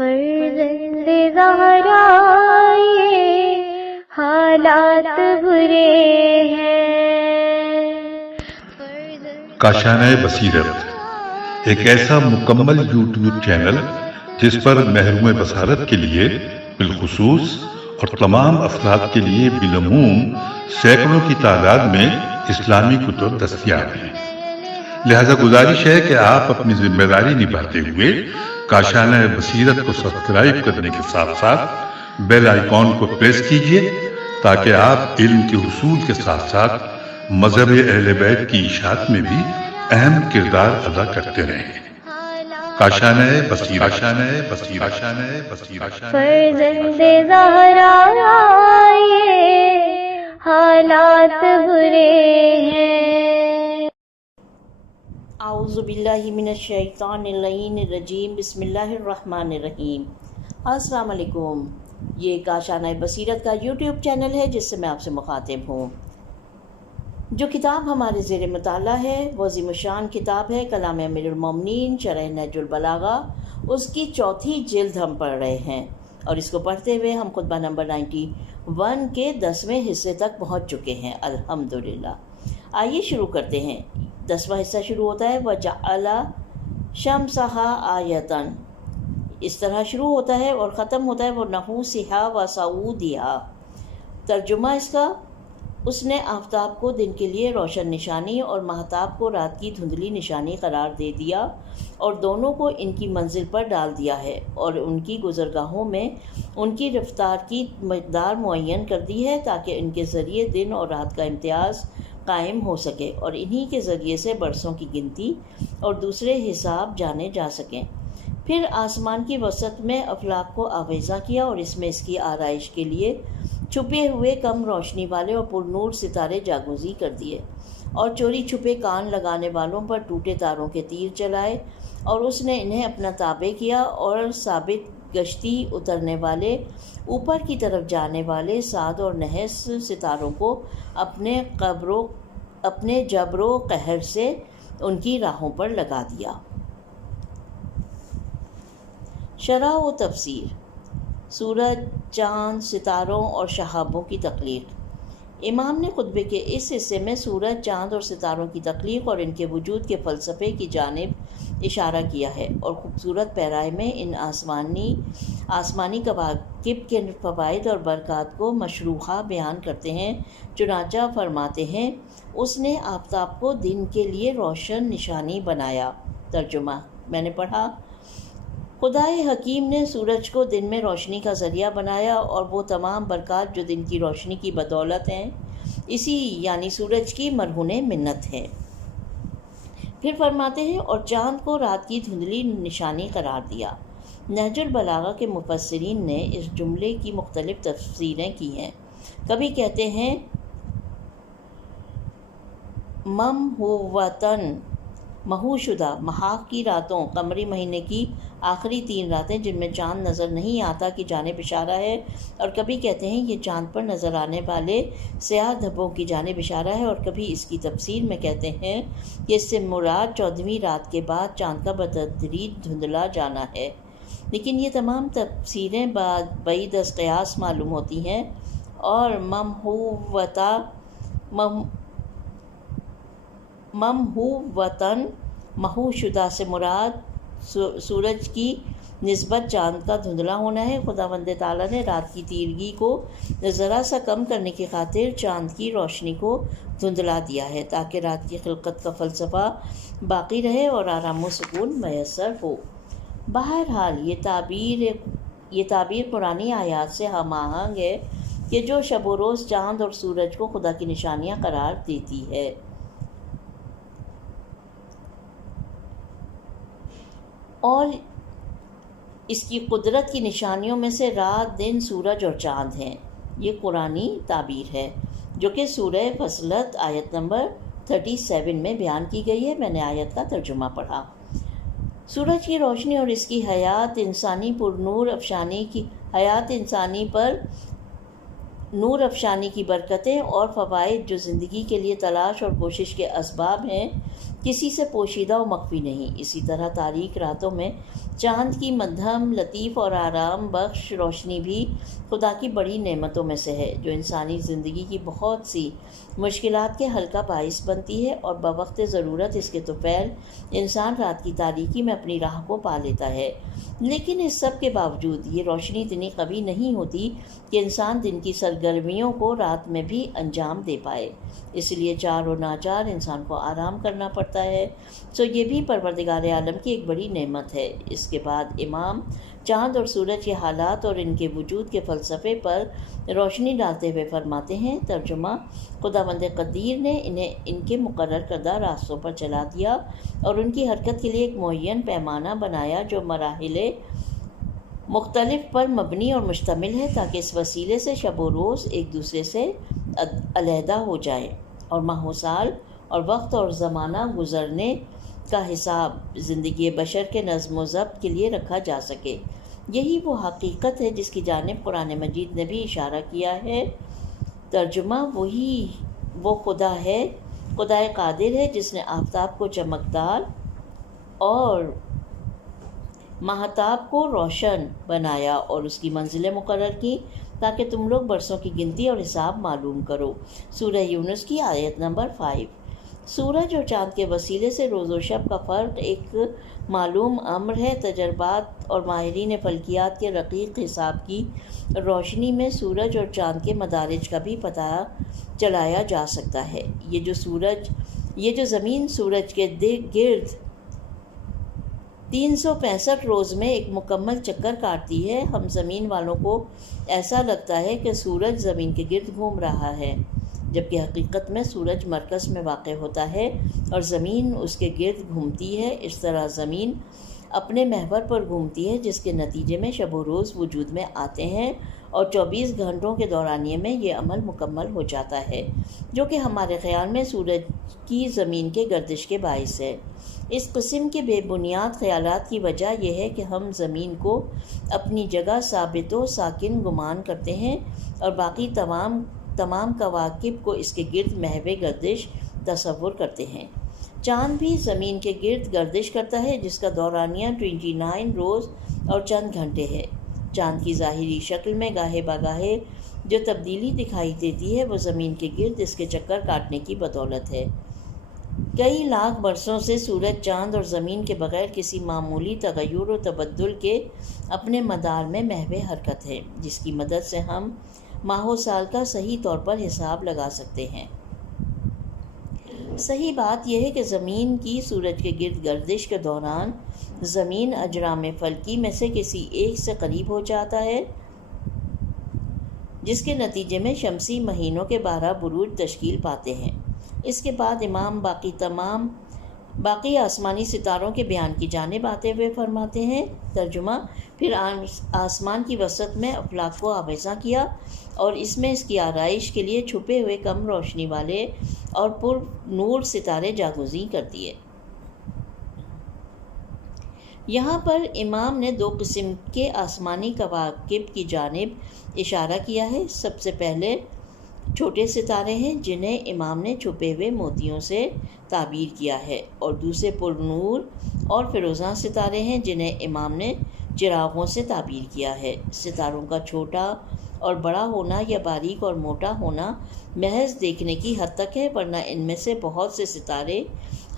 فرزند زہرا یہ حالات برے ہیں۔ کاشانۂ بصیرت ایک ایسا مکمل یوٹیوب چینل جس پر محروم بصارت کے لیے بالخصوص اور تمام افراد کے لیے بالعموم سینکڑوں کی تعداد میں اسلامی کتب دستیاب ہیں۔ لہذا گزارش ہے کہ آپ اپنی ذمہ داری نبھاتے ہوئے کاشانۂ بصیرت کو سبسکرائب کرنے کے ساتھ ساتھ بیل آئیکن کو پریس کیجیے تاکہ آپ علم کے حصول کے ساتھ ساتھ مذہب اہل بیت کی اشاعت میں بھی اہم کردار ادا کرتے رہیں۔ کاشانۂ بصیرت، کاشانۂ بصیرت، کاشانۂ بصیرت۔ فرزند زہرا یہ حالات برے ہیں۔ اعوذ باللہ من الشیطان اللعین الرجیم، بسم اللہ الرحمن الرحیم۔ السلام علیکم، یہ کاشانۂ بصیرت کا یوٹیوب چینل ہے جس سے میں آپ سے مخاطب ہوں۔ جو کتاب ہمارے زیر مطالعہ ہے وہ عظیم الشان کتاب ہے کلام امیر المومنین شرح نہج البلاغہ، اس کی چوتھی جلد ہم پڑھ رہے ہیں، اور اس کو پڑھتے ہوئے ہم خطبہ نمبر 91 کے 10ویں حصے تک پہنچ چکے ہیں الحمدللہ۔ آئیے شروع کرتے ہیں۔ 10واں حصہ شروع ہوتا ہے وَجَعَلَ شَمْسَهَا آیَةً، اس طرح شروع ہوتا ہے اور ختم ہوتا ہے وَنَحُوسِهَا وَسَعُودِهَا۔ ترجمہ اس کا، اس نے آفتاب کو دن کے لیے روشن نشانی اور ماہتاب کو رات کی دھندلی نشانی قرار دے دیا، اور دونوں کو ان کی منزل پر ڈال دیا ہے، اور ان کی گزرگاہوں میں ان کی رفتار کی مقدار معین کر دی ہے تاکہ ان کے ذریعے دن اور رات کا امتیاز قائم ہو سکے، اور انہی کے ذریعے سے برسوں کی گنتی اور دوسرے حساب جانے جا سکیں۔ پھر آسمان کی وسط میں افلاک کو آویزاں کیا، اور اس میں اس کی آرائش کے لیے چھپے ہوئے کم روشنی والے اور پر نور ستارے جاگوزی کر دیے، اور چوری چھپے کان لگانے والوں پر ٹوٹے تاروں کے تیر چلائے، اور اس نے انہیں اپنا تابع کیا، اور ثابت گشتی اترنے والے اوپر کی طرف جانے والے صاد اور نحس ستاروں کو اپنے جبر و قہر سے ان کی راہوں پر لگا دیا۔ شرح و تفسیر۔ سورج، چاند، ستاروں اور شہابوں کی تخلیق۔ امام نے خطبے کے اس حصے میں سورج، چاند اور ستاروں کی تخلیق اور ان کے وجود کے فلسفے کی جانب اشارہ کیا ہے، اور خوبصورت پیرائے میں ان آسمانی کواکب کے فوائد اور برکات کو مشروحہ بیان کرتے ہیں۔ چنانچہ فرماتے ہیں، اس نے آفتاب کو دن کے لیے روشن نشانی بنایا۔ ترجمہ میں نے پڑھا، خدائے حکیم نے سورج کو دن میں روشنی کا ذریعہ بنایا، اور وہ تمام برکات جو دن کی روشنی کی بدولت ہیں اسی یعنی سورج کی مرہون منت ہے۔ پھر فرماتے ہیں، اور چاند کو رات کی دھندلی نشانی قرار دیا۔ نہج البلاغہ کے مفسرین نے اس جملے کی مختلف تفسیریں کی ہیں۔ کبھی کہتے ہیں ممحوۃً، محو شدہ، محاق کی راتوں، قمری مہینے کی آخری 3 راتیں جن میں چاند نظر نہیں آتا کی جانب اشارہ ہے، اور کبھی کہتے ہیں یہ چاند پر نظر آنے والے سیاہ دھبوں کی جانب اشارہ ہے، اور کبھی اس کی تفسیر میں کہتے ہیں کہ اس سے مراد 14ویں رات کے بعد چاند کا بتدریج دھندلا جانا ہے۔ لیکن یہ تمام تفسیریں بعید از قیاس معلوم ہوتی ہیں، اور ممحوۃً، محو شدہ سے مراد سورج کی نسبت چاند کا دھندلا ہونا ہے۔ خداوند تعالیٰ نے رات کی تیرگی کو ذرا سا کم کرنے کی خاطر چاند کی روشنی کو دھندلا دیا ہے تاکہ رات کی خلقت کا فلسفہ باقی رہے اور آرام و سکون میسر ہو۔ بہرحال یہ تعبیر قرآنی آیات سے ہم آہنگ ہے کہ جو شب و روز چاند اور سورج کو خدا کی نشانیاں قرار دیتی ہے۔ اور اس کی قدرت کی نشانیوں میں سے رات، دن، سورج اور چاند ہیں۔ یہ قرآنی تعبیر ہے جو کہ سورہ فصلت آیت نمبر 37 میں بیان کی گئی ہے۔ میں نے آیت کا ترجمہ پڑھا۔ سورج کی روشنی اور اس کی حیات انسانی پر نور افشانی کی برکتیں اور فوائد جو زندگی کے لیے تلاش اور کوشش کے اسباب ہیں، کسی سے پوشیدہ و مخفی نہیں۔ اسی طرح تاریک راتوں میں چاند کی مدھم، لطیف اور آرام بخش روشنی بھی خدا کی بڑی نعمتوں میں سے ہے، جو انسانی زندگی کی بہت سی مشکلات کے حل کا باعث بنتی ہے، اور بوقت ضرورت اس کے طفیل انسان رات کی تاریکی میں اپنی راہ کو پا لیتا ہے۔ لیکن اس سب کے باوجود یہ روشنی اتنی قوی نہیں ہوتی کہ انسان دن کی سرگرمیوں کو رات میں بھی انجام دے پائے، اس لیے چار و ناچار انسان کو آرام کرنا پڑتا ہے۔ یہ بھی پروردگار عالم کی ایک بڑی نعمت ہے۔ اس کے بعد امام چاند اور سورج کے حالات اور ان کے وجود کے فلسفے پر روشنی ڈالتے ہوئے فرماتے ہیں، ترجمہ: خداوند قدیر نے انہیں ان کے مقرر کردہ راستوں پر چلا دیا اور ان کی حرکت کے لیے ایک معین پیمانہ بنایا جو مراحل مختلف پر مبنی اور مشتمل ہے، تاکہ اس وسیلے سے شب و روز ایک دوسرے سے علیحدہ ہو جائیں اور ماہ و سال اور وقت اور زمانہ گزرنے کا حساب زندگی بشر کے نظم و ضبط کے لیے رکھا جا سکے۔ یہی وہ حقیقت ہے جس کی جانب قرآن مجید نے بھی اشارہ کیا ہے، ترجمہ: وہ خدا ہے، خدائے قادر ہے جس نے آفتاب کو چمکدار اور ماہتاب کو روشن بنایا اور اس کی منزلیں مقرر کی تاکہ تم لوگ برسوں کی گنتی اور حساب معلوم کرو۔ سورہ یونس کی آیت نمبر 5۔ سورج اور چاند کے وسیلے سے روز و شب کا فرق ایک معلوم امر ہے۔ تجربات اور ماہرین فلکیات کے رقیق حساب کی روشنی میں سورج اور چاند کے مدارج کا بھی پتہ چلایا جا سکتا ہے۔ یہ جو زمین سورج کے گرد 365 روز میں ایک مکمل چکر کاٹتی ہے، ہم زمین والوں کو ایسا لگتا ہے کہ سورج زمین کے گرد گھوم رہا ہے، جبکہ حقیقت میں سورج مرکز میں واقع ہوتا ہے اور زمین اس کے گرد گھومتی ہے۔ اس طرح زمین اپنے محور پر گھومتی ہے، جس کے نتیجے میں شب و روز وجود میں آتے ہیں اور 24 گھنٹوں کے دورانیے میں یہ عمل مکمل ہو جاتا ہے، جو کہ ہمارے خیال میں سورج کی زمین کے گردش کے باعث ہے۔ اس قسم کے بے بنیاد خیالات کی وجہ یہ ہے کہ ہم زمین کو اپنی جگہ ثابت و ساکن گمان کرتے ہیں اور باقی تمام کواکب کو اس کے گرد محو گردش تصور کرتے ہیں۔ چاند بھی زمین کے گرد گردش کرتا ہے، جس کا دورانیہ 29 روز اور چند گھنٹے ہے۔ چاند کی ظاہری شکل میں گاہے بگاہے جو تبدیلی دکھائی دیتی ہے وہ زمین کے گرد اس کے چکر کاٹنے کی بدولت ہے۔ کئی لاکھ برسوں سے سورج، چاند اور زمین کے بغیر کسی معمولی تغیر و تبدل کے اپنے مدار میں محو حرکت ہے، جس کی مدد سے ہم ماہ و سال کا صحیح طور پر حساب لگا سکتے ہیں۔ صحیح بات یہ ہے کہ زمین کی سورج کے گرد گردش کے دوران زمین اجرام فلکی میں سے کسی ایک سے قریب ہو جاتا ہے، جس کے نتیجے میں شمسی مہینوں کے 12 بروج تشکیل پاتے ہیں۔ اس کے بعد امام باقی آسمانی ستاروں کے بیان کی جانب آتے ہوئے فرماتے ہیں، ترجمہ: پھر آسمان کی وسط میں افلاک کو آویزاں کیا اور اس میں اس کی آرائش کے لیے چھپے ہوئے کم روشنی والے اور پر نور ستارے جاگزین کر دیے۔ یہاں پر امام نے 2 قسم کے آسمانی کواکب کی جانب اشارہ کیا ہے۔ سب سے پہلے چھوٹے ستارے ہیں جنہیں امام نے چھپے ہوئے موتیوں سے تعبیر کیا ہے، اور دوسرے پر نور اور فیروزاں ستارے ہیں جنہیں امام نے چراغوں سے تعبیر کیا ہے۔ ستاروں کا چھوٹا اور بڑا ہونا یا باریک اور موٹا ہونا محض دیکھنے کی حد تک ہے، ورنہ ان میں سے بہت سے ستارے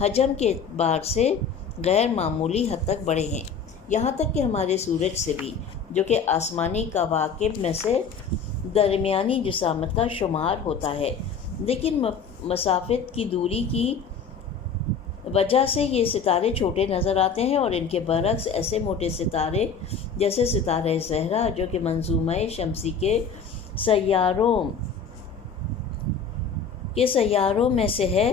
حجم کے اعتبار سے غیر معمولی حد تک بڑے ہیں، یہاں تک کہ ہمارے سورج سے بھی، جو کہ آسمانی کواکب میں سے درمیانی جسامت کا شمار ہوتا ہے، لیکن مسافت کی دوری کی وجہ سے یہ ستارے چھوٹے نظر آتے ہیں، اور ان کے برعکس ایسے موٹے ستارے جیسے ستارہ زہرہ، جو کہ منظومہ شمسی کے سیاروں میں سے ہے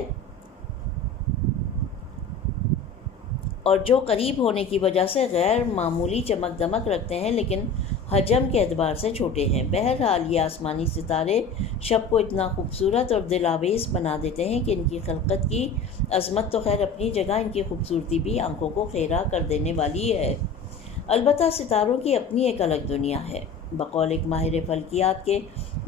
اور جو قریب ہونے کی وجہ سے غیر معمولی چمک دمک رکھتے ہیں لیکن حجم کے اعتبار سے چھوٹے ہیں۔ بہرحال یہ آسمانی ستارے شب کو اتنا خوبصورت اور دلاویز بنا دیتے ہیں کہ ان کی خلقت کی عظمت تو خیر اپنی جگہ، ان کی خوبصورتی بھی آنکھوں کو خیرہ کر دینے والی ہے۔ البتہ ستاروں کی اپنی ایک الگ دنیا ہے۔ بقول ایک ماہر فلکیات کے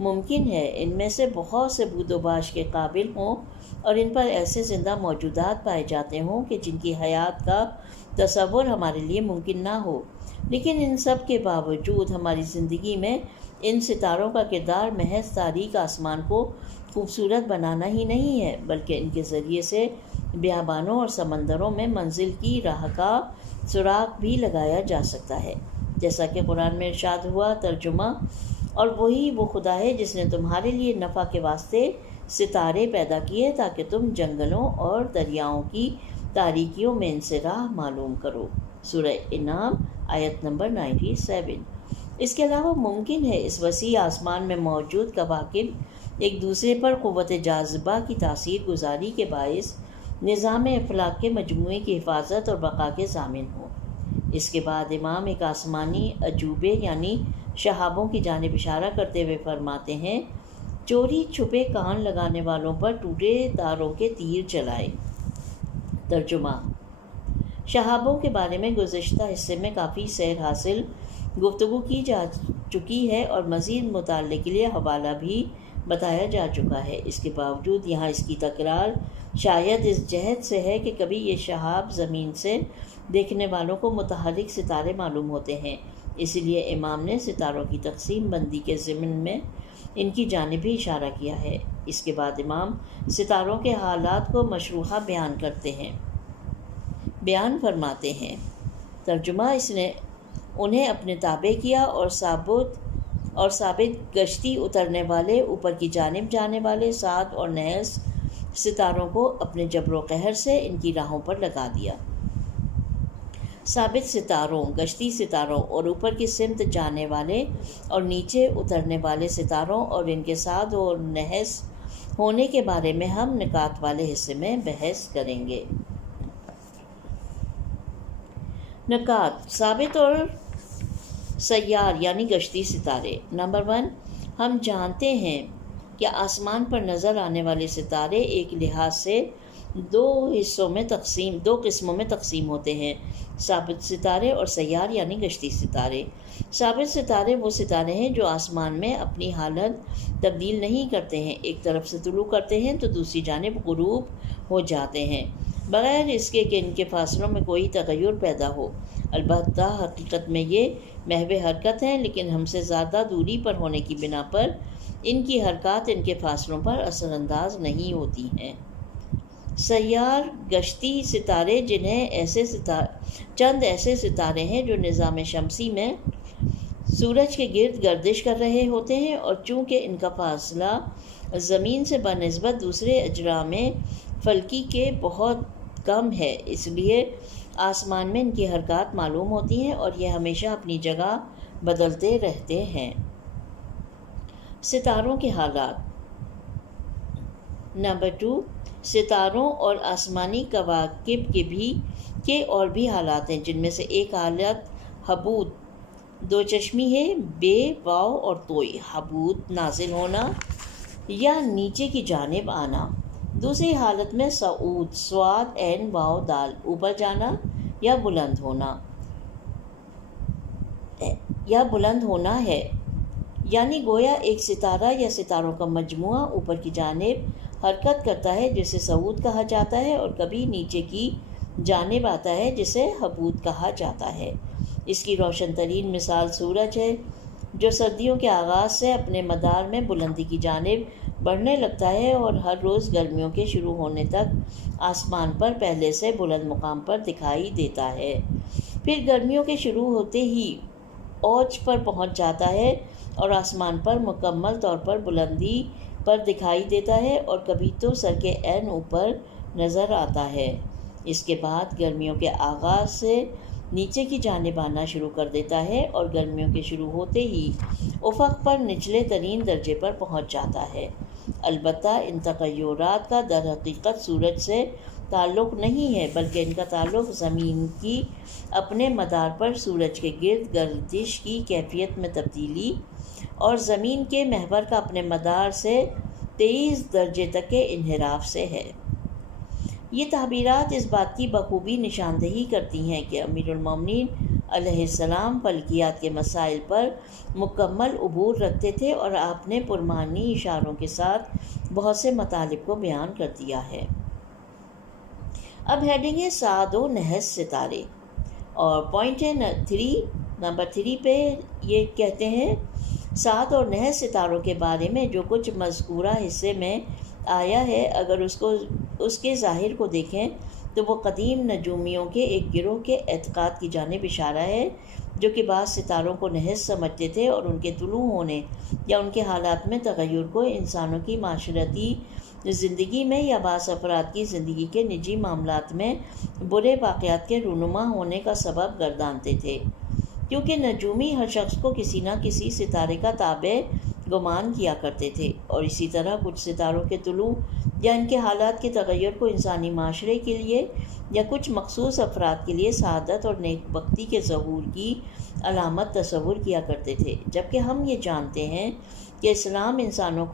ممکن ہے ان میں سے بہت سے بود و باش کے قابل ہوں اور ان پر ایسے زندہ موجودات پائے جاتے ہوں کہ جن کی حیات کا تصور ہمارے لیے ممکن نہ ہو، لیکن ان سب کے باوجود ہماری زندگی میں ان ستاروں کا کردار محض تاریک آسمان کو خوبصورت بنانا ہی نہیں ہے، بلکہ ان کے ذریعے سے بیابانوں اور سمندروں میں منزل کی راہ کا سراغ بھی لگایا جا سکتا ہے، جیسا کہ قرآن میں ارشاد ہوا۔ ترجمہ: اور وہی وہ خدا ہے جس نے تمہارے لیے نفع کے واسطے ستارے پیدا کیے تاکہ تم جنگلوں اور دریاؤں کی تاریکیوں میں ان سے راہ معلوم کرو۔ سورہ انعام آیت نمبر 97۔ اس کے علاوہ ممکن ہے اس وسیع آسمان میں موجود کواکب ایک دوسرے پر قوت جاذبہ کی تاثیر گزاری کے باعث نظام افلاک کے مجموعے کی حفاظت اور بقا کے ضامن ہوں۔ اس کے بعد امام ایک آسمانی عجوبے یعنی شہابوں کی جانب اشارہ کرتے ہوئے فرماتے ہیں، چوری چھپے کان لگانے والوں پر ٹوٹے تاروں کے تیر چلائے۔ ترجمہ: شہابوں کے بارے میں گزشتہ حصے میں کافی سیر حاصل گفتگو کی جا چکی ہے اور مزید مطالعے کے لیے حوالہ بھی بتایا جا چکا ہے۔ اس کے باوجود یہاں اس کی تکرار شاید اس جہت سے ہے کہ کبھی یہ شہاب زمین سے دیکھنے والوں کو متحرک ستارے معلوم ہوتے ہیں، اسی لیے امام نے ستاروں کی تقسیم بندی کے ضمن میں ان کی جانب بھی اشارہ کیا ہے۔ اس کے بعد امام ستاروں کے حالات کو مشروحہ بیان فرماتے ہیں۔ ترجمہ: اس نے انہیں اپنے تابع کیا اور ثابت گشتی اترنے والے، اوپر کی جانب جانے والے 7 اور نحس ستاروں کو اپنے جبر و قہر سے ان کی راہوں پر لگا دیا۔ ثابت ستاروں، گشتی ستاروں اور اوپر کی سمت جانے والے اور نیچے اترنے والے ستاروں اور ان کے 7 اور نحس ہونے کے بارے میں ہم نکات والے حصے میں بحث کریں گے۔ نکات: ثابت اور سیار یعنی گشتی ستارے۔ نمبر 1، ہم جانتے ہیں کہ آسمان پر نظر آنے والے ستارے ایک لحاظ سے دو قسموں میں تقسیم ہوتے ہیں، ثابت ستارے اور سیار یعنی گشتی ستارے۔ ثابت ستارے وہ ستارے ہیں جو آسمان میں اپنی حالت تبدیل نہیں کرتے ہیں، ایک طرف سے طلوع کرتے ہیں تو دوسری جانب غروب ہو جاتے ہیں، بغیر اس کے کہ ان کے فاصلوں میں کوئی تغیر پیدا ہو۔ البتہ حقیقت میں یہ محو حرکت ہیں، لیکن ہم سے زیادہ دوری پر ہونے کی بنا پر ان کی حرکات ان کے فاصلوں پر اثر انداز نہیں ہوتی ہیں۔ سیار گشتی ستارے جنہیں چند ایسے ستارے ہیں جو نظام شمسی میں سورج کے گرد گردش کر رہے ہوتے ہیں، اور چونکہ ان کا فاصلہ زمین سے بنسبت دوسرے اجرام فلکی کے بہت کم ہے، اس لیے آسمان میں ان کی حرکات معلوم ہوتی ہیں اور یہ ہمیشہ اپنی جگہ بدلتے رہتے ہیں۔ ستاروں کے حالات۔ نمبر 2، ستاروں اور آسمانی کواکب کے اور بھی حالات ہیں، جن میں سے ایک حالت حبوط دو چشمی ہے، بے، واو اور توئی۔ حبوط نازل ہونا یا نیچے کی جانب آنا۔ دوسری حالت میں صعود، صاد، عین، واو، دال، اوپر جانا یا بلند ہونا ہے، یعنی گویا ایک ستارہ یا ستاروں کا مجموعہ اوپر کی جانب حرکت کرتا ہے جسے صعود کہا جاتا ہے، اور کبھی نیچے کی جانب آتا ہے جسے حبوط کہا جاتا ہے۔ اس کی روشن ترین مثال سورج ہے، جو سردیوں کے آغاز سے اپنے مدار میں بلندی کی جانب بڑھنے لگتا ہے اور ہر روز گرمیوں کے شروع ہونے تک آسمان پر پہلے سے بلند مقام پر دکھائی دیتا ہے، پھر گرمیوں کے شروع ہوتے ہی اوج پر پہنچ جاتا ہے اور آسمان پر مکمل طور پر بلندی پر دکھائی دیتا ہے، اور کبھی تو سر کے عین اوپر نظر آتا ہے۔ اس کے بعد گرمیوں کے آغاز سے نیچے کی جانب آنا شروع کر دیتا ہے اور گرمیوں کے شروع ہوتے ہی افق پر نچلے ترین درجے پر پہنچ جاتا ہے۔ البتہ ان تغیرات کا در حقیقت سورج سے تعلق نہیں ہے، بلکہ ان کا تعلق زمین کی اپنے مدار پر سورج کے گرد گردش کی کیفیت میں تبدیلی اور زمین کے محور کا اپنے مدار سے 23 درجے تک کے انحراف سے ہے۔ یہ تعبیرات اس بات کی بخوبی نشاندہی کرتی ہیں کہ امیر المومنین علیہ السلام فلکیات کے مسائل پر مکمل عبور رکھتے تھے اور آپ نے پرمعنی اشاروں کے ساتھ بہت سے مطالب کو بیان کر دیا ہے۔ اب ہیڈنگ ہے سعد و نحس ستارے، اور پوائنٹ ہے نمبر 3 پہ یہ کہتے ہیں سعد اور نحس ستاروں کے بارے میں جو کچھ مذکورہ حصے میں آیا ہے، اگر اس کے ظاہر کو دیکھیں تو وہ قدیم نجومیوں کے ایک گروہ کے اعتقاد کی جانب اشارہ ہے جو کہ بعض ستاروں کو نحس سمجھتے تھے اور ان کے طلوع ہونے یا ان کے حالات میں تغیر کو انسانوں کی معاشرتی زندگی میں یا بعض افراد کی زندگی کے نجی معاملات میں برے واقعات کے رونما ہونے کا سبب گردانتے تھے، کیونکہ نجومی ہر شخص کو کسی نہ کسی ستارے کا تابع گمان کیا کرتے تھے، اور اسی طرح کچھ ستاروں کے طلوع یا ان کے حالات کے تغیر کو انسانی معاشرے کے لیے یا کچھ مخصوص افراد کے لیے سعادت اور نیک بختی کے ظہور کی علامت تصور کیا کرتے تھے، جبکہ ہم یہ جانتے ہیں کہ اسلام انسانوں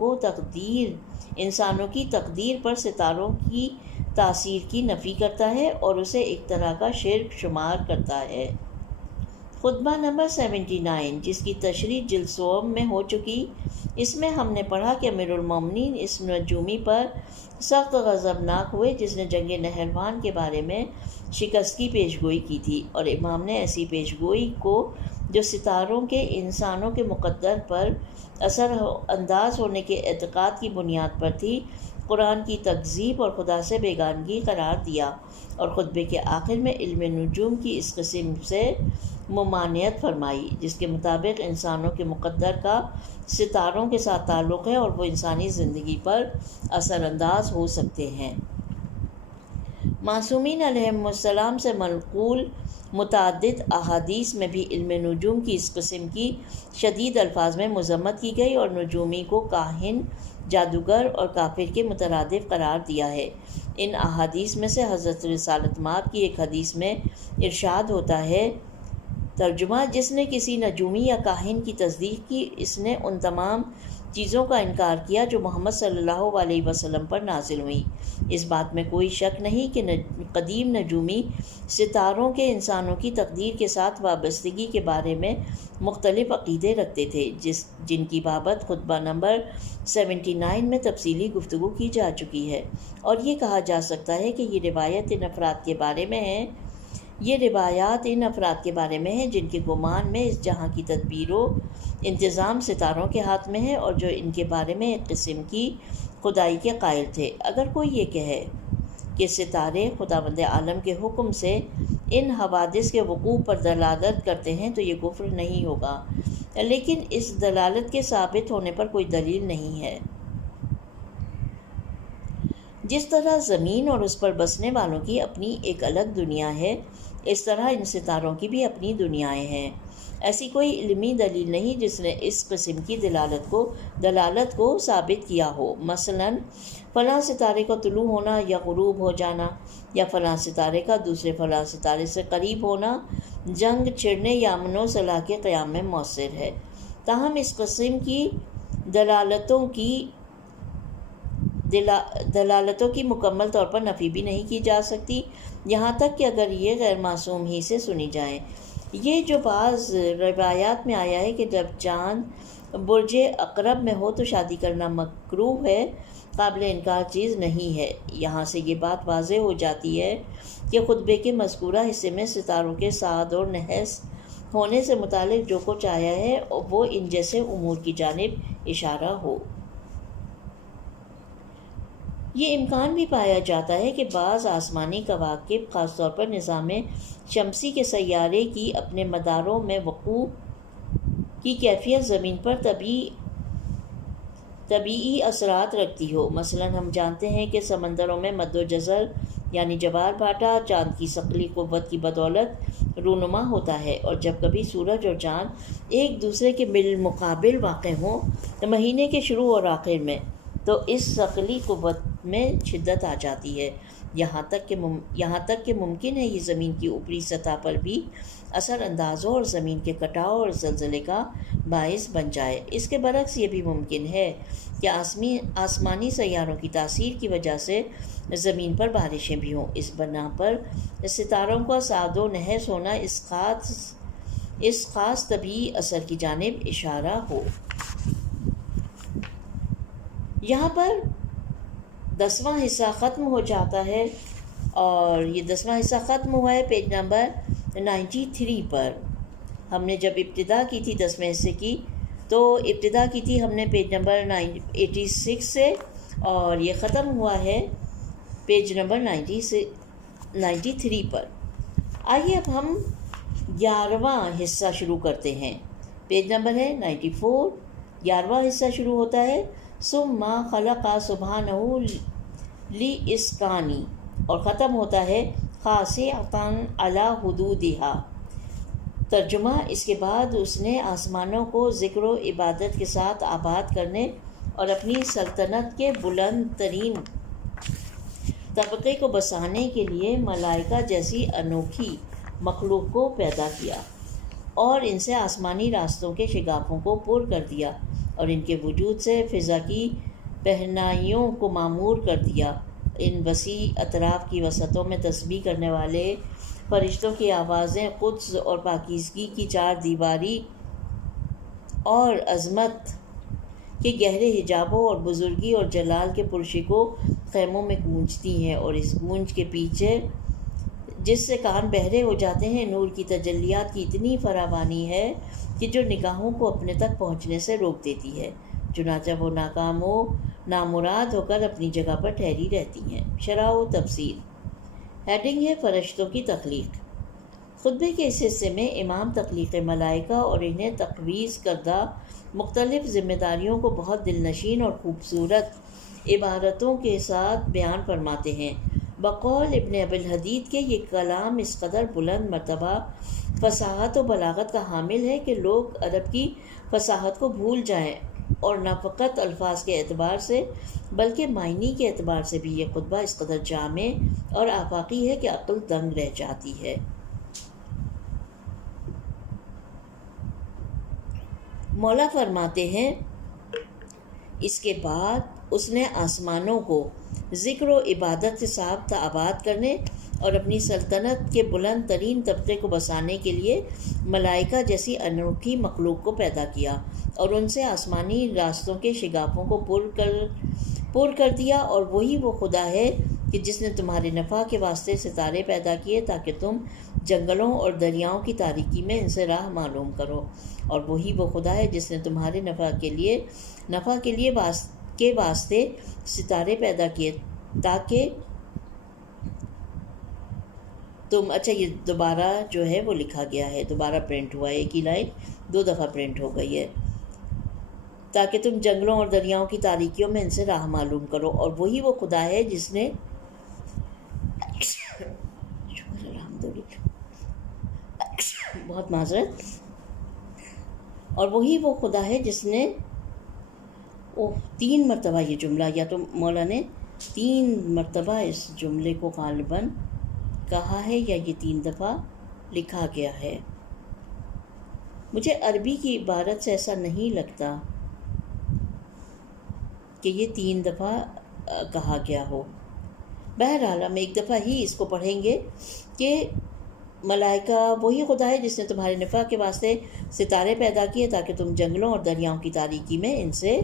کی تقدیر پر ستاروں کی تاثیر کی نفی کرتا ہے اور اسے ایک طرح کا شرک شمار کرتا ہے۔ خطبہ نمبر 79 جس کی تشریح جلد سوم میں ہو چکی، اس میں ہم نے پڑھا کہ امیر المومنین اس نجومی پر سخت غضبناک ہوئے جس نے جنگ نہروان کے بارے میں شکست کی پیشگوئی کی تھی، اور امام نے ایسی پیشگوئی کو جو ستاروں کے انسانوں کے مقدر پر اثر انداز ہونے کے اعتقاد کی بنیاد پر تھی، قرآن کی تکذیب اور خدا سے بیگانگی قرار دیا، اور خطبے کے آخر میں علم نجوم کی اس قسم سے ممانعت فرمائی جس کے مطابق انسانوں کے مقدر کا ستاروں کے ساتھ تعلق ہے اور وہ انسانی زندگی پر اثر انداز ہو سکتے ہیں۔ معصومین علیہم السلام سے منقول متعدد احادیث میں بھی علم نجوم کی اس قسم کی شدید الفاظ میں مذمت کی گئی اور نجومی کو کاہن، جادوگر اور کافر کے مترادف قرار دیا ہے۔ ان احادیث میں سے حضرت رسالت مآب کی ایک حدیث میں ارشاد ہوتا ہے، ترجمہ: جس نے کسی نجومی یا کاہن کی تصدیق کی، اس نے ان تمام چیزوں کا انکار کیا جو محمد صلی اللہ علیہ وسلم پر نازل ہوئیں۔ اس بات میں کوئی شک نہیں کہ قدیم نجومی ستاروں کے انسانوں کی تقدیر کے ساتھ وابستگی کے بارے میں مختلف عقیدے رکھتے تھے، جن کی بابت خطبہ نمبر 79 میں تفصیلی گفتگو کی جا چکی ہے، اور یہ کہا جا سکتا ہے کہ یہ روایات ان افراد کے بارے میں ہیں جن کے گمان میں اس جہاں کی تدبیر و انتظام ستاروں کے ہاتھ میں ہے اور جو ان کے بارے میں ایک قسم کی خدائی کے قائل تھے۔ اگر کوئی یہ کہے کہ ستارے خداوند عالم کے حکم سے ان حوادث کے وقوع پر دلالت کرتے ہیں تو یہ کفر نہیں ہوگا، لیکن اس دلالت کے ثابت ہونے پر کوئی دلیل نہیں ہے۔ جس طرح زمین اور اس پر بسنے والوں کی اپنی ایک الگ دنیا ہے، اس طرح ان ستاروں کی بھی اپنی دنیایں ہیں۔ ایسی کوئی علمی دلیل نہیں جس نے اس قسم کی دلالت کو ثابت کیا ہو، مثلا فلاں ستارے کا طلوع ہونا یا غروب ہو جانا، یا فلاں ستارے کا دوسرے فلاں ستارے سے قریب ہونا جنگ چھڑنے یا امن و صلاح کے قیام میں مؤثر ہے۔ تاہم اس قسم کی دلالتوں کی مکمل طور پر نفی بھی نہیں کی جا سکتی، یہاں تک کہ اگر یہ غیر معصوم ہی سے سنی جائیں۔ یہ جو بعض روایات میں آیا ہے کہ جب چاند برج عقرب میں ہو تو شادی کرنا مکروہ ہے، قابل انکار چیز نہیں ہے۔ یہاں سے یہ بات واضح ہو جاتی ہے کہ خطبے کے مذکورہ حصے میں ستاروں کے سعد اور نحس ہونے سے متعلق جو کچھ آیا ہے وہ ان جیسے امور کی جانب اشارہ ہو۔ یہ امکان بھی پایا جاتا ہے کہ بعض آسمانی کواکب، خاص طور پر نظام شمسی کے سیارے کی اپنے مداروں میں وقوع کی کیفیت زمین پر طبیعی اثرات رکھتی ہو۔ مثلا ہم جانتے ہیں کہ سمندروں میں مد و جزر یعنی جوار بھاٹا چاند کی ثقلی قوت کی بدولت رونما ہوتا ہے، اور جب کبھی سورج اور چاند ایک دوسرے کے بالمقابل واقع ہوں مہینے کے شروع اور آخر میں، تو اس ثقلی قوت میں شدت آ جاتی ہے، یہاں تک کہ ممکن ہے یہ زمین کی اوپری سطح پر بھی اثر انداز ہو اور زمین کے کٹاؤ اور زلزلے کا باعث بن جائے۔ اس کے برعکس یہ بھی ممکن ہے کہ آسمانی سیاروں کی تاثیر کی وجہ سے زمین پر بارشیں بھی ہوں۔ اس بنا پر ستاروں کا سعد و نحس ہونا اس خاص اس خاص طبعی اثر کی جانب اشارہ ہو۔ یہاں پر 10واں حصہ ختم ہو جاتا ہے، اور یہ 10واں حصہ ختم ہوا ہے پیج نمبر 93 پر۔ ہم نے جب ابتدا کی تھی 10ویں حصے کی، تو ابتدا کی تھی ہم نے پیج نمبر 86 سے، اور یہ ختم ہوا ہے پیج نمبر 93 پر۔ آئیے اب ہم 11واں حصہ شروع کرتے ہیں۔ پیج نمبر ہے 94۔ 11واں حصہ شروع ہوتا ہے ثم خلق سبحانہ لإسکانی، اور ختم ہوتا ہے خاصعۃ علی حدودہا۔ ترجمہ: اس کے بعد اس نے آسمانوں کو ذکر و عبادت کے ساتھ آباد کرنے اور اپنی سلطنت کے بلند ترین طبقے کو بسانے کے لیے ملائکہ جیسی انوکھی مخلوق کو پیدا کیا، اور ان سے آسمانی راستوں کے شگافوں کو پر کر دیا، اور ان کے وجود سے فضا کی پہنائیوں کو معمور کر دیا۔ ان وسیع اطراف کی وسعتوں میں تسبیح کرنے والے فرشتوں کی آوازیں قدس اور پاکیزگی کی 4 دیواری اور عظمت کے گہرے حجابوں اور بزرگی اور جلال کے پرشکو خیموں میں گونجتی ہیں، اور اس گونج کے پیچھے جس سے کان بہرے ہو جاتے ہیں نور کی تجلیات کی اتنی فراوانی ہے کہ جو نگاہوں کو اپنے تک پہنچنے سے روک دیتی ہے، چنانچہ وہ ناکام و نامراد ہو کر اپنی جگہ پر ٹھہری رہتی ہیں۔ شرح و تفصیل۔ ہیڈنگ ہے فرشتوں کی تخلیق۔ خطبے کے اس حصے میں امام تخلیق ملائکہ اور انہیں تقویض کردہ مختلف ذمہ داریوں کو بہت دلنشین اور خوبصورت عبارتوں کے ساتھ بیان فرماتے ہیں۔ بقول ابن ابی الحدید کے یہ کلام اس قدر بلند مرتبہ فصاحت و بلاغت کا حامل ہے کہ لوگ عرب کی فصاحت کو بھول جائیں، اور نہ فقط الفاظ کے اعتبار سے بلکہ معنی کے اعتبار سے بھی یہ خطبہ اس قدر جامع اور آفاقی ہے کہ عقل دنگ رہ جاتی ہے۔ مولا فرماتے ہیں، اس کے بعد اس نے آسمانوں کو ذکر و عبادت سے ساتھ آباد کرنے اور اپنی سلطنت کے بلند ترین طبقے کو بسانے کے لیے ملائکہ جیسی انوکھی مخلوق کو پیدا کیا، اور ان سے آسمانی راستوں کے شگافوں کو پر کر دیا، اور وہی وہ خدا ہے کہ جس نے تمہارے نفع کے واسطے ستارے پیدا کیے تاکہ تم جنگلوں اور دریاؤں کی تاریکی میں ان سے راہ معلوم کرو، اور وہی وہ خدا ہے جس نے تمہارے نفع کے واسطے ستارے پیدا کیے تاکہ تم یہ دوبارہ جو ہے وہ لکھا گیا ہے، دوبارہ پرنٹ ہوا ہے، ایک ہی لائن 2 دفعہ پرنٹ ہو گئی ہے، تاکہ تم جنگلوں اور دریاؤں کی تاریکیوں میں ان سے راہ معلوم کرو، اور وہی وہ خدا ہے جس نے بہت معذرت، اور وہی وہ خدا ہے جس نے 3 مرتبہ یہ جملہ، یا تو مولا نے 3 مرتبہ اس جملے کو غالباً کہا ہے، یا یہ 3 دفعہ لکھا گیا ہے۔ مجھے عربی کی عبارت سے ایسا نہیں لگتا کہ یہ 3 دفعہ کہا گیا ہو۔ بہرحال ہم ایک دفعہ ہی اس کو پڑھیں گے کہ ملائکہ وہی خدا ہے جس نے تمہارے نفع کے واسطے ستارے پیدا کیے تاکہ تم جنگلوں اور دریاؤں کی تاریکی میں ان سے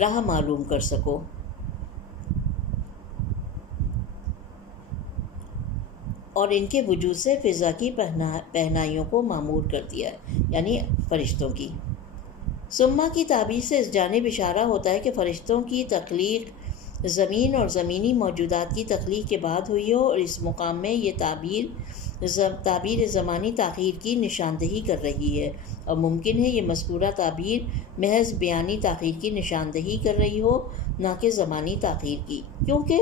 راہ معلوم کر سکو، اور ان کے وجود سے فضا کی پہنائیوں کو معمور کر دیا ہے، یعنی فرشتوں کی۔ سما کی تعبیر سے اس جانب اشارہ ہوتا ہے کہ فرشتوں کی تخلیق زمین اور زمینی موجودات کی تخلیق کے بعد ہوئی ہو، اور اس مقام میں یہ تعبیر زمانی تاخیر کی نشاندہی کر رہی ہے، اور ممکن ہے یہ مذکورہ تعبیر محض بیانی تاخیر کی نشاندہی کر رہی ہو، نہ کہ زمانی تاخیر کی، کیونکہ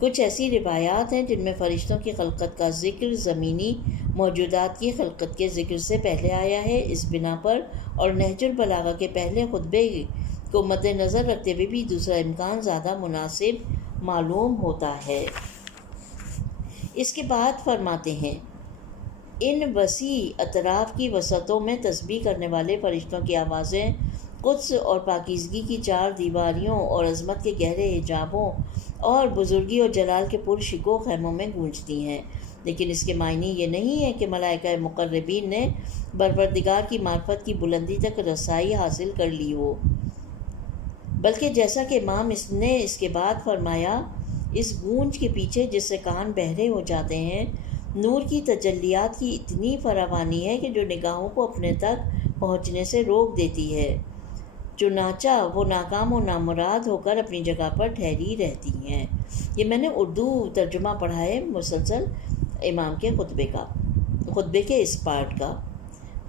کچھ ایسی روایات ہیں جن میں فرشتوں کی خلقت کا ذکر زمینی موجودات کی خلقت کے ذکر سے پہلے آیا ہے۔ اس بنا پر اور نہج البلاغہ کے پہلے خطبے کو مد نظر رکھتے ہوئے بھی دوسرا امکان زیادہ مناسب معلوم ہوتا ہے۔ اس کے بعد فرماتے ہیں، ان وسیع اطراف کی وسعتوں میں تسبیح کرنے والے فرشتوں کی آوازیں قدس اور پاکیزگی کی چار دیواریوں اور عظمت کے گہرے حجابوں اور بزرگی اور جلال کے پرشکوہ خیموں میں گونجتی ہیں، لیکن اس کے معنی یہ نہیں ہے کہ ملائکہ مقربین نے پروردگار کی معرفت کی بلندی تک رسائی حاصل کر لی ہو، بلکہ جیسا کہ امام نے اس کے بعد فرمایا، اس گونج کے پیچھے جس سے کان بہرے ہو جاتے ہیں، نور کی تجلیات کی اتنی فراوانی ہے کہ جو نگاہوں کو اپنے تک پہنچنے سے روک دیتی ہے، چنانچہ وہ ناکام و نامراد ہو کر اپنی جگہ پر ٹھہری رہتی ہیں۔ یہ میں نے اردو ترجمہ پڑھا ہے مسلسل امام کے خطبے کے اس پارٹ کا۔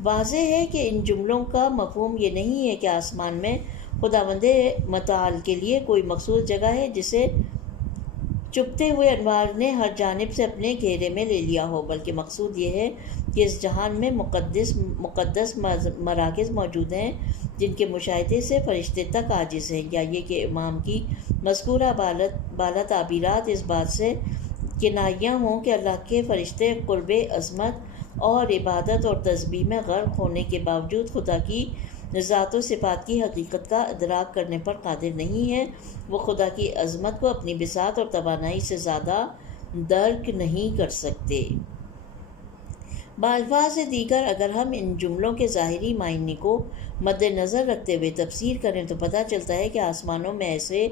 واضح ہے کہ ان جملوں کا مفہوم یہ نہیں ہے کہ آسمان میں خداوند متعال کے لیے کوئی مخصوص جگہ ہے جسے چپتے ہوئے انوار نے ہر جانب سے اپنے گھیرے میں لے لیا ہو، بلکہ مقصود یہ ہے کہ اس جہان میں مقدس مراکز موجود ہیں جن کے مشاہدے سے فرشتے تک عاجز ہیں، یا یہ کہ امام کی مذکورہ بالا تعبیرات اس بات سے کنایہ ہوں کہ اللہ کے فرشتے قرب عظمت اور عبادت اور تسبیح میں غرق ہونے کے باوجود خدا کی ذات و صفات کی حقیقت کا ادراک کرنے پر قادر نہیں ہیں۔ وہ خدا کی عظمت کو اپنی بساط اور توانائی سے زیادہ درک نہیں کر سکتے۔ بالفاظ دیگر اگر ہم ان جملوں کے ظاہری معنی کو مد نظر رکھتے ہوئے تفسیر کریں تو پتہ چلتا ہے کہ آسمانوں میں ایسے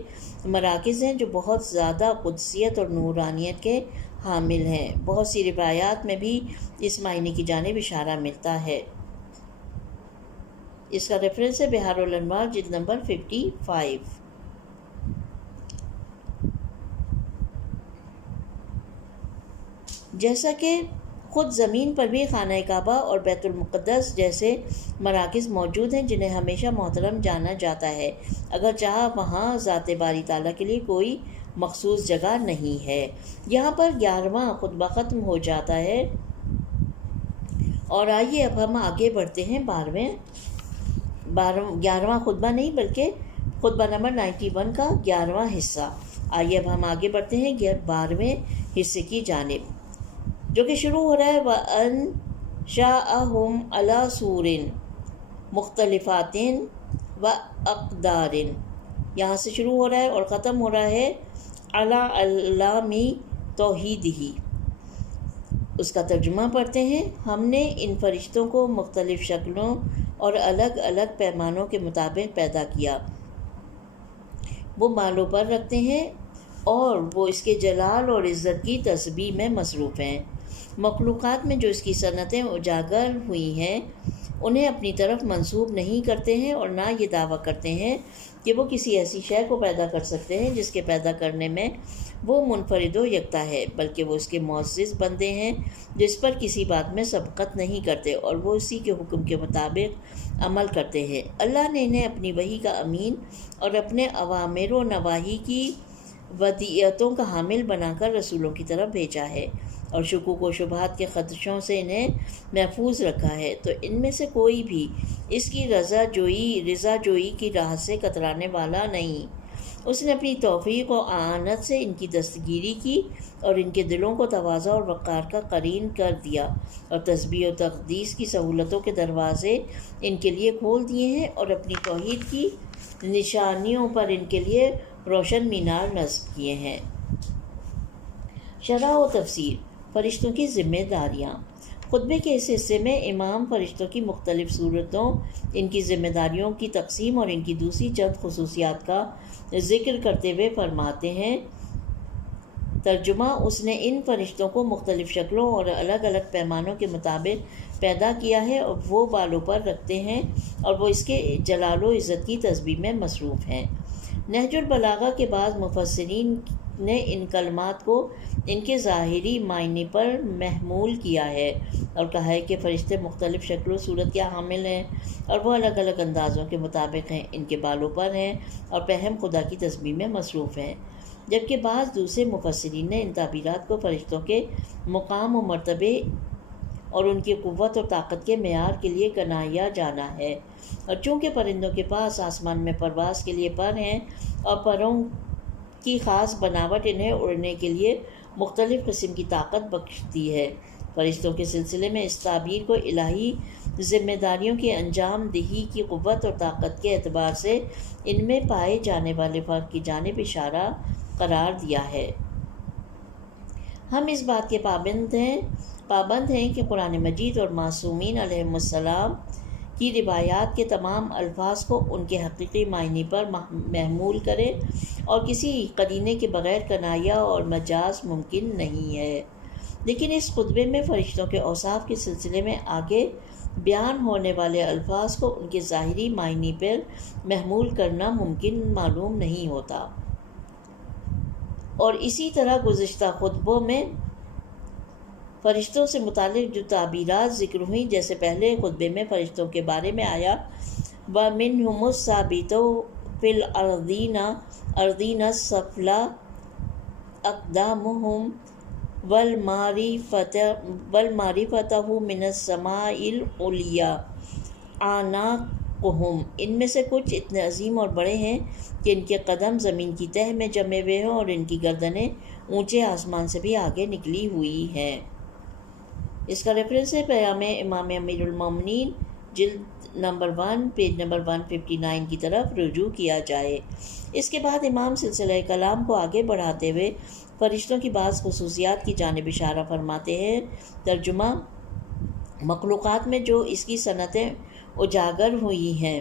مراکز ہیں جو بہت زیادہ قدسیت اور نورانیت کے حامل ہیں۔ بہت سی روایات میں بھی اس معنی کی جانب اشارہ ملتا ہے۔ اس کا ریفرنس ہے بحار الانوار جلد نمبر 55۔ جیسا کہ خود زمین پر بھی خانہ کعبہ اور بیت المقدس جیسے مراکز موجود ہیں جنہیں ہمیشہ محترم جانا جاتا ہے، اگرچہ وہاں ذات باری تعالیٰ کے لیے کوئی مخصوص جگہ نہیں ہے۔ یہاں پر 11واں خطبہ ختم ہو جاتا ہے، اور آئیے اب ہم آگے بڑھتے ہیں 11واں خطبہ نہیں بلکہ خطبہ نمبر 91 کا 11واں حصہ۔ آئیے اب ہم آگے بڑھتے ہیں 12ویں حصے کی جانب، جو کہ شروع ہو رہا ہے وَأَنشَأَهُمْ عَلَى سُورٍ مُخْتَلِفَاتٍ وَأَقْدَارٍ، یہاں سے شروع ہو رہا ہے اور ختم ہو رہا ہے عَلَى عَلَامِ تَوْحِیدِهِ۔ اس کا ترجمہ پڑھتے ہیں۔ ہم نے ان فرشتوں کو مختلف شکلوں اور الگ الگ پیمانوں کے مطابق پیدا کیا، وہ بالوں پر رکھتے ہیں اور وہ اس کے جلال اور عزت کی تسبیح میں مصروف ہیں۔ مخلوقات میں جو اس کی صنعتیں اجاگر ہوئی ہیں انہیں اپنی طرف منسوب نہیں کرتے ہیں، اور نہ یہ دعویٰ کرتے ہیں کہ وہ کسی ایسی شے کو پیدا کر سکتے ہیں جس کے پیدا کرنے میں وہ منفرد و یکتا ہے، بلکہ وہ اس کے معزز بندے ہیں جس پر کسی بات میں سبقت نہیں کرتے اور وہ اسی کے حکم کے مطابق عمل کرتے ہیں۔ اللہ نے انہیں اپنی وحی کا امین اور اپنے اوامر و نواہی کی ودیعتوں کا حامل بنا کر رسولوں کی طرف بھیجا ہے، اور شکوک و شبہات کے خدشوں سے انہیں محفوظ رکھا ہے، تو ان میں سے کوئی بھی اس کی رضا جوئی کی راہ سے کترانے والا نہیں۔ اس نے اپنی توفیق و اعانت سے ان کی دستگیری کی اور ان کے دلوں کو تواضع اور وقار کا قرین کر دیا، اور تسبیح و تقدیس کی سہولتوں کے دروازے ان کے لیے کھول دیے ہیں، اور اپنی توحید کی نشانیوں پر ان کے لیے روشن مینار نصب کیے ہیں۔ شرح و تفسیر۔ فرشتوں کی ذمہ داریاں۔ خطبے کے اس حصے میں امام فرشتوں کی مختلف صورتوں، ان کی ذمہ داریوں کی تقسیم اور ان کی دوسری چند خصوصیات کا ذکر کرتے ہوئے فرماتے ہیں، ترجمہ: اس نے ان فرشتوں کو مختلف شکلوں اور الگ الگ پیمانوں کے مطابق پیدا کیا ہے، اور وہ بالوں پر رکھتے ہیں اور وہ اس کے جلال و عزت کی تسبیح میں مصروف ہیں۔ نہج البلاغہ کے بعض مفسرین نے ان کلمات کو ان کے ظاہری معنی پر محمول کیا ہے اور کہا ہے کہ فرشتے مختلف شکل و صورت کے حامل ہیں اور وہ الگ الگ اندازوں کے مطابق ہیں، ان کے بالوں پر ہیں اور پہم خدا کی تسبیح میں مصروف ہیں، جبکہ بعض دوسرے مفسرین نے ان تعبیرات کو فرشتوں کے مقام و مرتبے اور ان کی قوت اور طاقت کے معیار کے لیے کنایہ جانا ہے، اور چونکہ پرندوں کے پاس آسمان میں پرواز کے لیے پر ہیں اور پروں کی خاص بناوٹ انہیں اڑنے کے لیے مختلف قسم کی طاقت بخشتی ہے، فرشتوں کے سلسلے میں اس تعبیر کو الہی ذمہ داریوں کی انجام دہی کی قوت اور طاقت کے اعتبار سے ان میں پائے جانے والے فرق کی جانب اشارہ قرار دیا ہے۔ ہم اس بات کے پابند ہیں کہ قرآن مجید اور معصومین علیہم السلام کی روایات کے تمام الفاظ کو ان کے حقیقی معنی پر محمول کریں اور کسی قرینے کے بغیر کنایہ اور مجاز ممکن نہیں ہے، لیکن اس خطبے میں فرشتوں کے اوصاف کے سلسلے میں آگے بیان ہونے والے الفاظ کو ان کے ظاہری معنی پر محمول کرنا ممکن معلوم نہیں ہوتا، اور اسی طرح گزشتہ خطبوں میں فرشتوں سے متعلق جو تعبیرات ذکر ہوئیں، جیسے پہلے خطبے میں فرشتوں کے بارے میں آیا وَمِنْهُمُ الثَّابِتُ فِي الْأَرْضِينَ السَّفْلَى أَقْدَامُهُمْ وَالْمَعْرِفَتُهُ مِنَ السَّمَاءِ الْعُلْيَا أَعْنَاقُهُمْ، ان میں سے کچھ اتنے عظیم اور بڑے ہیں کہ ان کے قدم زمین کی تہ میں جمے ہوئے ہیں اور ان کی گردنیں اونچے آسمان سے بھی آگے نکلی ہوئی ہیں۔ اس کا ریفرنس ہے پیغام امام امیر المومنین جلد نمبر 1 پیج نمبر 159 کی طرف رجوع کیا جائے۔ اس کے بعد امام سلسلہ کلام کو آگے بڑھاتے ہوئے فرشتوں کی بعض خصوصیات کی جانب اشارہ فرماتے ہیں۔ ترجمہ: مخلوقات میں جو اس کی صنعتیں اجاگر ہوئی ہیں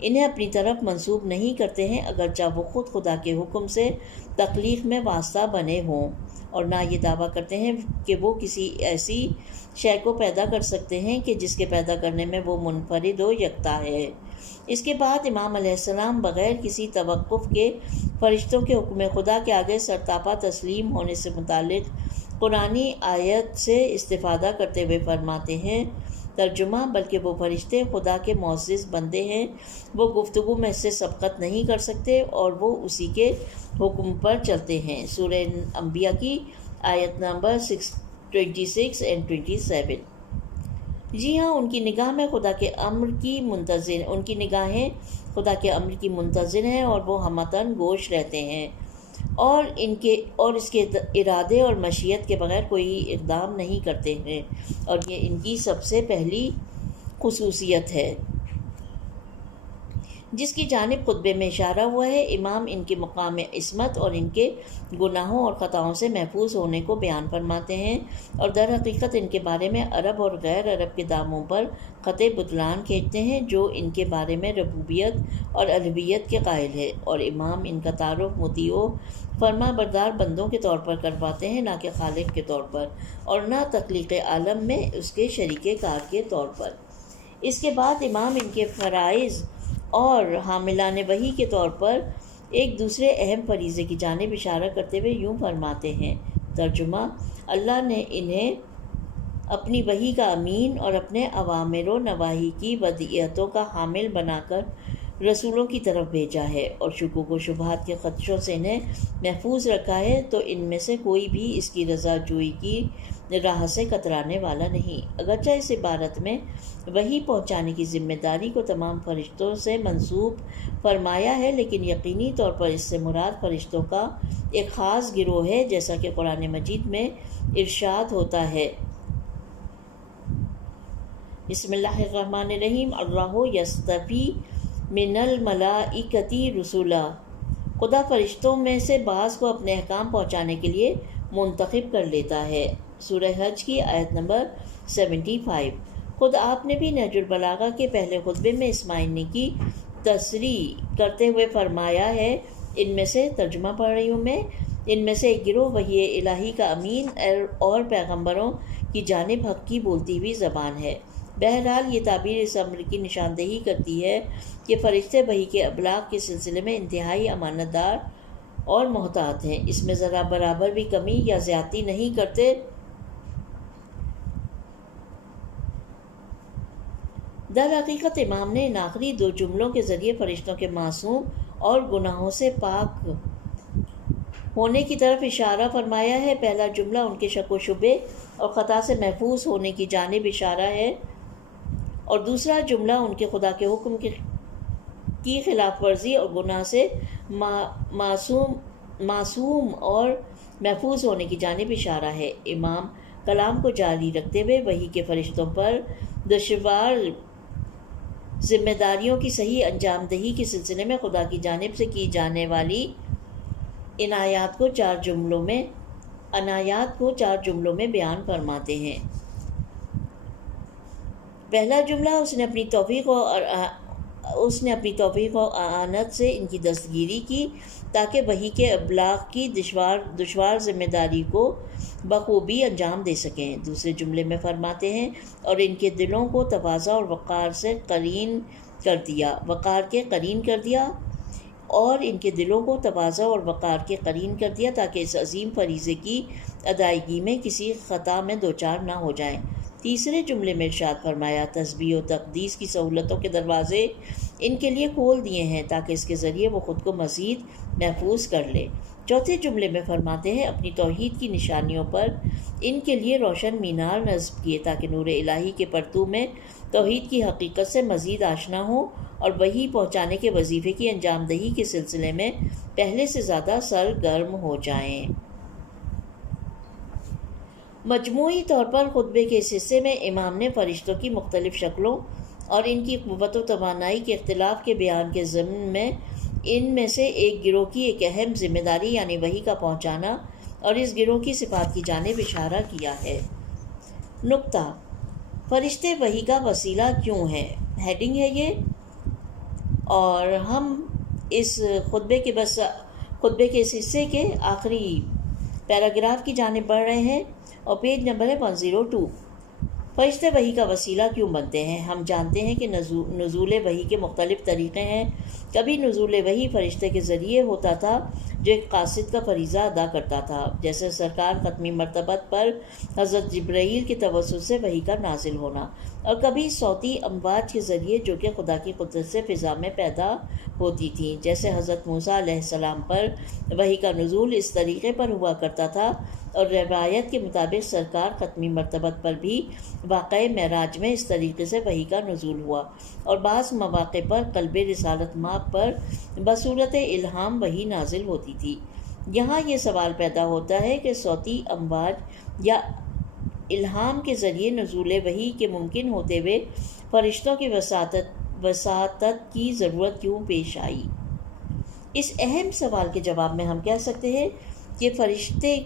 انہیں اپنی طرف منسوب نہیں کرتے ہیں، اگرچہ وہ خود خدا کے حکم سے تخلیق میں واسطہ بنے ہوں، اور نہ یہ دعویٰ کرتے ہیں کہ وہ کسی ایسی شے کو پیدا کر سکتے ہیں کہ جس کے پیدا کرنے میں وہ منفرد و یکتا ہے۔ اس کے بعد امام علیہ السلام بغیر کسی توقف کے فرشتوں کے حکم خدا کے آگے سرتاپا تسلیم ہونے سے متعلق قرآنی آیت سے استفادہ کرتے ہوئے فرماتے ہیں۔ ترجمہ: بلکہ وہ فرشتے خدا کے معزز بندے ہیں، وہ گفتگو میں اس سے سبقت نہیں کر سکتے اور وہ اسی کے حکم پر چلتے ہیں۔ سورہ انبیاء کی آیت نمبر 26 and 27۔ جی ہاں، ان کی نگاہیں خدا کے امر کی منتظر ہیں اور وہ ہمتاً گوش رہتے ہیں اور اس کے ارادے اور مشیت کے بغیر کوئی اقدام نہیں کرتے ہیں، اور یہ ان کی سب سے پہلی خصوصیت ہے جس کی جانب خطبے میں اشارہ ہوا ہے۔ امام ان کے مقام عصمت اور ان کے گناہوں اور خطاؤں سے محفوظ ہونے کو بیان فرماتے ہیں، اور در حقیقت ان کے بارے میں عرب اور غیر عرب کے داموں پر خط بطلان کھینچتے ہیں جو ان کے بارے میں ربوبیت اور الوہیت کے قائل ہے، اور امام ان کا تعارف مطیع و فرما بردار بندوں کے طور پر کرواتے ہیں، نہ کہ خالق کے طور پر، اور نہ تخلیق عالم میں اس کے شریک کار کے طور پر۔ اس کے بعد امام ان کے فرائض اور حاملان وحی کے طور پر ایک دوسرے اہم فریضے کی جانب اشارہ کرتے ہوئے یوں فرماتے ہیں۔ ترجمہ: اللہ نے انہیں اپنی وحی کا امین اور اپنے اوامر و نواہی کی ودیعتوں کا حامل بنا کر رسولوں کی طرف بھیجا ہے، اور شکوک و شبہات کے خدشوں سے انہیں محفوظ رکھا ہے، تو ان میں سے کوئی بھی اس کی رضا جوئی کی راہ سے کترانے والا نہیں۔ اگرچہ اس عبارت میں وحی پہنچانے کی ذمہ داری کو تمام فرشتوں سے منسوب فرمایا ہے، لیکن یقینی طور پر اس سے مراد فرشتوں کا ایک خاص گروہ ہے، جیسا کہ قرآن مجید میں ارشاد ہوتا ہے۔ بسم اللہ الرحمن الرحیم۔ اللہ یصطفی من الملائکۃ رسلا، خدا فرشتوں میں سے بعض کو اپنے احکام پہنچانے کے لیے منتخب کر لیتا ہے۔ سورہ حج کی آیت نمبر 75۔ خود آپ نے بھی نہج البلاغہ کے پہلے خطبے میں اس معنی کی تصریح کرتے ہوئے فرمایا ہے، ان میں سے ترجمہ پڑھ رہی ہوں میں، ان میں سے ایک گروہ وحی الہی کا امین اور پیغمبروں کی جانب حق کی بولتی ہوئی زبان ہے۔ بہرحال یہ تعبیر اس امر کی نشاندہی کرتی ہے کہ فرشتے وحی کے ابلاغ کے سلسلے میں انتہائی امانت دار اور محتاط ہیں، اس میں ذرا برابر بھی کمی یا زیادتی نہیں کرتے۔ در حقیقت امام نے ان آخری دو جملوں کے ذریعے فرشتوں کے معصوم اور گناہوں سے پاک ہونے کی طرف اشارہ فرمایا ہے۔ پہلا جملہ ان کے شک و شبے اور خطا سے محفوظ ہونے کی جانب اشارہ ہے، اور دوسرا جملہ ان کے خدا کے حکم کی خلاف ورزی اور گناہ سے معصوم اور محفوظ ہونے کی جانب اشارہ ہے۔ امام کلام کو جاری رکھتے ہوئے وحی کے فرشتوں پر دشوار ذمہ داریوں کی صحیح انجام دہی کے سلسلے میں خدا کی جانب سے کی جانے والی عنایات کو چار جملوں میں بیان فرماتے ہیں۔ پہلا جملہ اس نے اپنی توفیق و اعانت سے ان کی دستگیری کی تاکہ وحی کے ابلاغ کی دشوار ذمہ داری کو بخوبی انجام دے سکیں۔ دوسرے جملے میں فرماتے ہیں اور ان کے دلوں کو تواضع اور وقار کے قرین کر دیا اور ان کے دلوں کو تواضع اور وقار کے قرین کر دیا تاکہ اس عظیم فریضے کی ادائیگی میں کسی خطا میں دوچار نہ ہو جائیں۔ تیسرے جملے میں ارشاد فرمایا تسبیح و تقدیس کی سہولتوں کے دروازے ان کے لیے کھول دیے ہیں تاکہ اس کے ذریعے وہ خود کو مزید محفوظ کر لے۔ چوتھے جملے میں فرماتے ہیں اپنی توحید کی نشانیوں پر ان کے لیے روشن مینار نصب کیے تاکہ نور الہی کے پرتو میں توحید کی حقیقت سے مزید آشنا ہوں اور وحی پہنچانے کے وظیفے کی انجام دہی کے سلسلے میں پہلے سے زیادہ سرگرم ہو جائیں۔ مجموعی طور پر خطبے کے اس حصے میں امام نے فرشتوں کی مختلف شکلوں اور ان کی قوت و توانائی کے اختلاف کے بیان کے ضمن میں ان میں سے ایک گروہ کی ایک اہم ذمہ داری یعنی وحی کا پہنچانا اور اس گروہ کی صفات کی جانب اشارہ کیا ہے۔ نقطہ: فرشتے وحی کا وسیلہ کیوں ہیں؟ ہیڈنگ ہے یہ، اور ہم اس خطبے کے اس حصے کے آخری پیراگراف کی جانب بڑھ رہے ہیں اور پیج نمبر ہے 102۔ فرشتے وحی کا وسیلہ کیوں بنتے ہیں؟ ہم جانتے ہیں کہ نزول وحی کے مختلف طریقے ہیں۔ کبھی نزول وحی فرشتے کے ذریعے ہوتا تھا جو ایک قاصد کا فریضہ ادا کرتا تھا، جیسے سرکار ختمی مرتبت پر حضرت جبرائیل کے توسط سے وحی کا نازل ہونا، اور کبھی صوتی امواج کے ذریعے جو کہ خدا کی قدرت سے فضا میں پیدا ہوتی تھیں، جیسے حضرت موسیٰ علیہ السلام پر وحی کا نزول اس طریقے پر ہوا کرتا تھا، اور روایت کے مطابق سرکار ختمی مرتبت پر بھی واقعہ معراج میں اس طریقے سے وحی کا نزول ہوا، اور بعض مواقع پر قلب رسالت مآب پر بصورت الہام وحی نازل ہوتی تھی۔ یہاں یہ سوال پیدا ہوتا ہے کہ صوتی امواج یا الہام کے ذریعے نزول وحی کے ممکن ہوتے ہوئے فرشتوں کی وساطت کی ضرورت کیوں پیش آئی؟ اس اہم سوال کے جواب میں ہم کہہ سکتے ہیں کہ فرشتے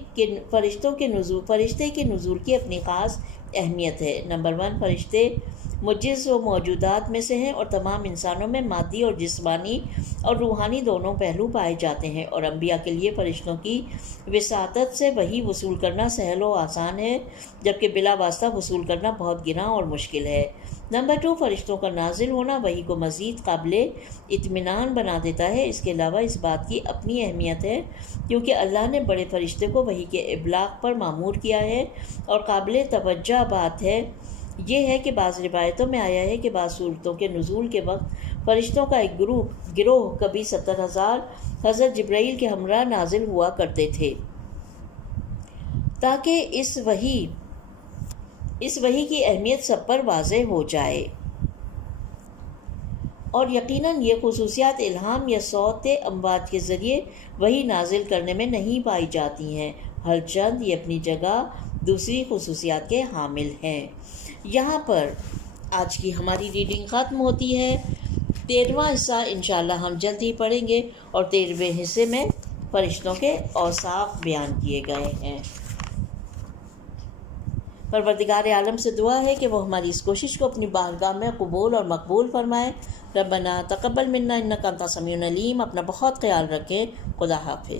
کے نزول کی اپنی خاص اہمیت ہے۔ نمبر 1، فرشتے معجز و موجودات میں سے ہیں اور تمام انسانوں میں مادی اور جسمانی اور روحانی دونوں پہلو پائے جاتے ہیں، اور انبیاء کے لیے فرشتوں کی وساطت سے وحی وصول کرنا سہل و آسان ہے، جبکہ بلا واسطہ وصول کرنا بہت گراں اور مشکل ہے۔ نمبر 2، فرشتوں کا نازل ہونا وحی کو مزید قابل اطمینان بنا دیتا ہے۔ اس کے علاوہ اس بات کی اپنی اہمیت ہے کیونکہ اللہ نے بڑے فرشتے کو وحی کے ابلاغ پر مامور کیا ہے، اور قابل توجہ بات ہے یہ ہے کہ بعض روایتوں میں آیا ہے کہ بعض صورتوں کے نزول کے وقت فرشتوں کا ایک گروہ کبھی 70,000 حضرت جبرائیل کے ہمراہ نازل ہوا کرتے تھے، تاکہ اس وحی کی اہمیت سب پر واضح ہو جائے۔ اور یقیناً یہ خصوصیات الہام یا صوت امواج کے ذریعے وحی نازل کرنے میں نہیں پائی جاتی ہیں، ہر چند یہ اپنی جگہ دوسری خصوصیات کے حامل ہیں۔ یہاں پر آج کی ہماری ریڈنگ ختم ہوتی ہے۔ 13واں حصہ انشاءاللہ ہم جلد ہی پڑھیں گے، اور 13ویں حصے میں فرشتوں کے اوصاف بیان کیے گئے ہیں۔ پروردگار عالم سے دعا ہے کہ وہ ہماری اس کوشش کو اپنی بارگاہ میں قبول اور مقبول فرمائے۔ ربنا تقبل منا انک انت السمیع العلیم۔ اپنا بہت خیال رکھیں۔ خدا حافظ۔